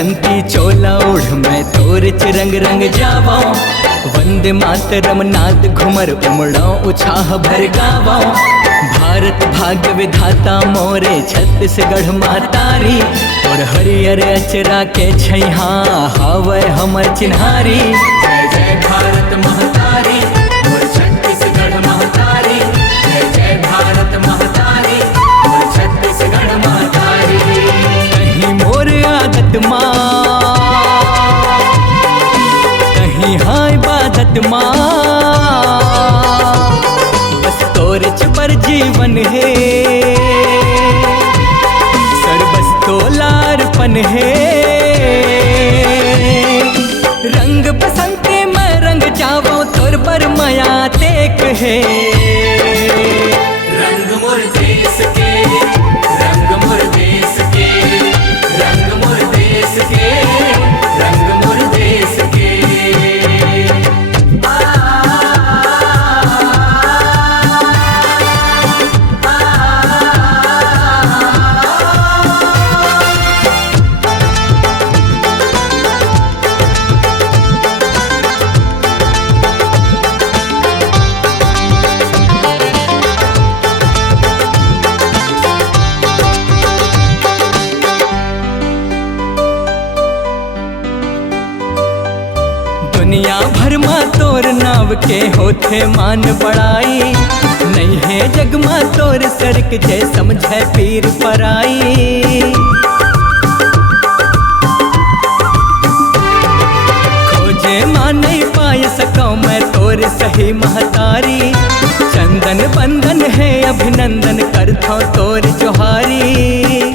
बसंती चोला ओढ़ मैं तोर रंग रंग जावा। वंदे मातरम नाद घुमर उमड़ाओ उछाह भर गावा। भारत भाग्य विधाता मोरे छत्तीसगढ़ मातारी। और हरियर अचरा के छैहा हावय हमर चिन्हारी। जय जय भारत महतारी और छत्तीसगढ़ महतारी। जय जय भारत महतारी और छत्तीसगढ़ महतारी। कहीं मोर आदत माँ कहीं हाय बादत माँ। बस तोर पर जीवन है सर्वस तो लारपन है। रंग बसंती मैं रंग जावो तोर पर मया देख है। रंग मोर देश के रंग मोर देश के रंग मोर देश के रंग मोर देश के। दुनिया भर माँ तोर नाव के होते मान बड़ाई। नहीं है जग माँ तोर सड़क जय समझे पीर पराई। खोजे माँ नहीं पाए सको मैं तोर सही महतारी। चंदन बंधन है अभिनंदन करथो तोर जोहारी।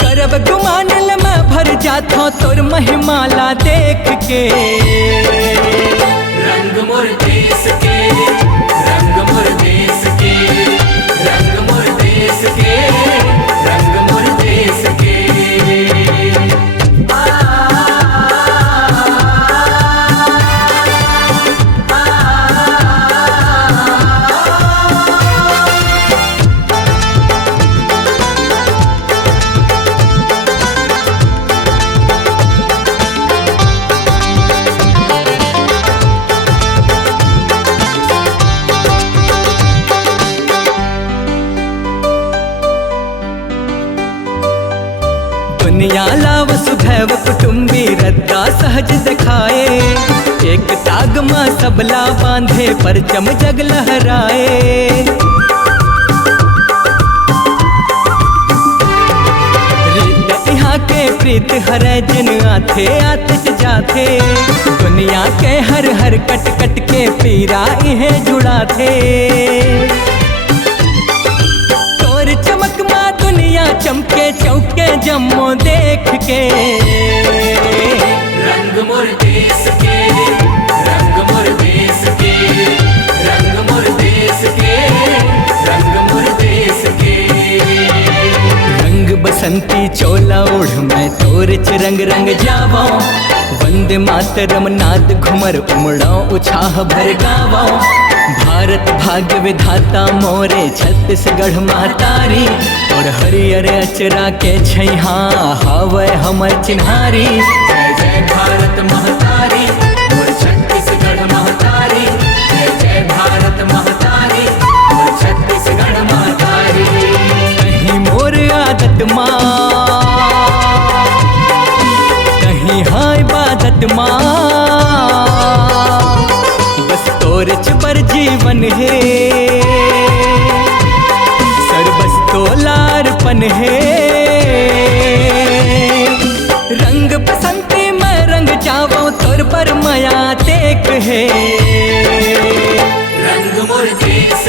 गर्व गुमानल मैं भर जाता तोर महिमाला देख के। रंग मोर देश के रंग मोर देश के रंग मोर देश के रंग मोर देश के। दुनिया लाव सुधैव कुटुंबी रद्दा सहज दिखाए। एक ताग माँ सबला बांधे परचम जग लहराए। रीत यहाँ के प्रीत हरे जिन आथे आतिश जाथे। दुनिया के हर हर कट कट के पीरा इन्हें जुड़ा थे। तोर चमक माँ दुनिया चमके चौके जम्मो देख के। रंग मोर देश के रंग मोर देश के रंग मोर देश के रंग मोर देश के। रंग बसंती चोला ओढ़ मैं तोर रंग रंग जावा। वंदे मातरम नाद घुमर उमड़ाओ उछाह भर गावा। भारत भाग्य विधाता मोरे छत्तीसगढ़ महतारी। और हरियर अचरा के छैहा हावय हमर चिन्हारी। जय जय भारत महतारी और छत्तीसगढ़ महतारी। जय जय भारत महतारी और छत्तीसगढ़ महतारी। कहीं मोर आदत माँ कहीं हाय बादत माँ। बस तोर पर जीवन है सर्वस तो लारपन है। रंग बसंती मैं रंग जावो तोर पर मया देख है। रंग मोर देश